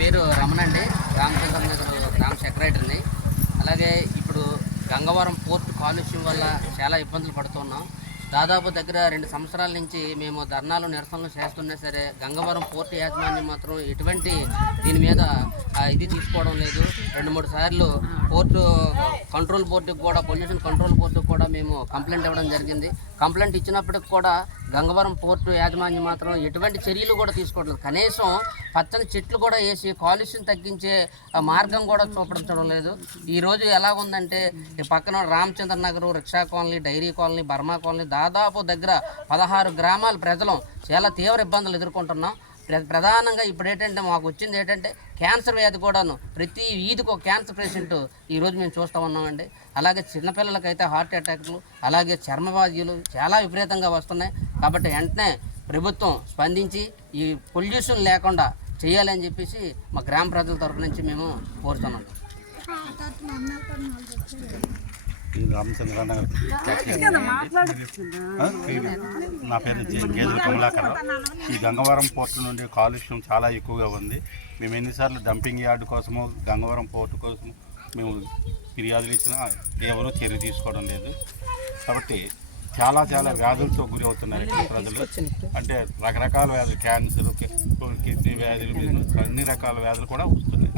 పేరు రమణ అండి, రామచంద్ర నగర్ గ్రామ సెక్రటరీని. అలాగే ఇప్పుడు గంగవరం పోర్టు కాలుష్యం వల్ల చాలా ఇబ్బందులు పడుతున్నాం. దాదాపు దగ్గర 2 సంవత్సరాల నుంచి మేము ధర్నాలు నిరసనలు చేస్తున్నా సరే గంగవరం పోర్టు యాజమాన్యం మాత్రం ఎటువంటి దీని మీద ఇది తీసుకోవడం లేదు. 2-3 సార్లు పోర్టు కంట్రోల్ బోర్డుకి కూడా, పొల్యూషన్ కంట్రోల్ బోర్డుకి కూడా మేము కంప్లైంట్ ఇవ్వడం జరిగింది. కంప్లైంట్ ఇచ్చినప్పటికి కూడా గంగవరం పోర్టు యాజమాన్యం మాత్రం ఎటువంటి చర్యలు కూడా తీసుకోవట్లేదు. కనీసం పచ్చని చెట్లు కూడా వేసి కాలుష్యం తగ్గించే మార్గం కూడా చూపించడం లేదు. ఈరోజు ఎలాగుందంటే ఈ పక్కన Ramachandra Nagar, rickshaw colony, dairy colony, Burma colony దాదాపు దగ్గర 16 గ్రామాల ప్రజలు చాలా తీవ్ర ఇబ్బందులు ఎదుర్కొంటున్నాం. ప్రధానంగా ఇప్పుడు ఏంటంటే మాకు వచ్చింది ఏంటంటే క్యాన్సర్ వ్యాధి కూడాను. ప్రతి వీధికి ఒక క్యాన్సర్ పేషెంట్ ఈరోజు మేము చూస్తూ ఉన్నామండి. అలాగే చిన్నపిల్లలకైతే హార్ట్ అటాక్లు, అలాగే చర్మవ్యాధులు చాలా విపరీతంగా వస్తున్నాయి. కాబట్టి వెంటనే ప్రభుత్వం స్పందించి ఈ పొల్యూషన్ లేకుండా చేయాలని చెప్పేసి మా గ్రామ ప్రజల తరఫు నుంచి మేము కోరుతున్నాం. రామచంద్ర నగర్ నా పేరు గేదెల కమలాకర్. ఈ గంగవరం పోర్టు నుండి కాలుష్యం చాలా ఎక్కువగా ఉంది. మేము ఎన్నిసార్లు డంపింగ్ యార్డు కోసము, గంగవరం పోర్టు కోసం మేము ఫిర్యాదులు ఇచ్చినా ఎవరూ చర్య తీసుకోవడం లేదు. కాబట్టి చాలా వ్యాధులతో గురి అవుతున్నారు ఇక్కడ ప్రజలు. అంటే రకరకాల వ్యాధులు, క్యాన్సర్, కిడ్నీ వ్యాధులు, అన్ని రకాల వ్యాధులు కూడా వస్తున్నాయి.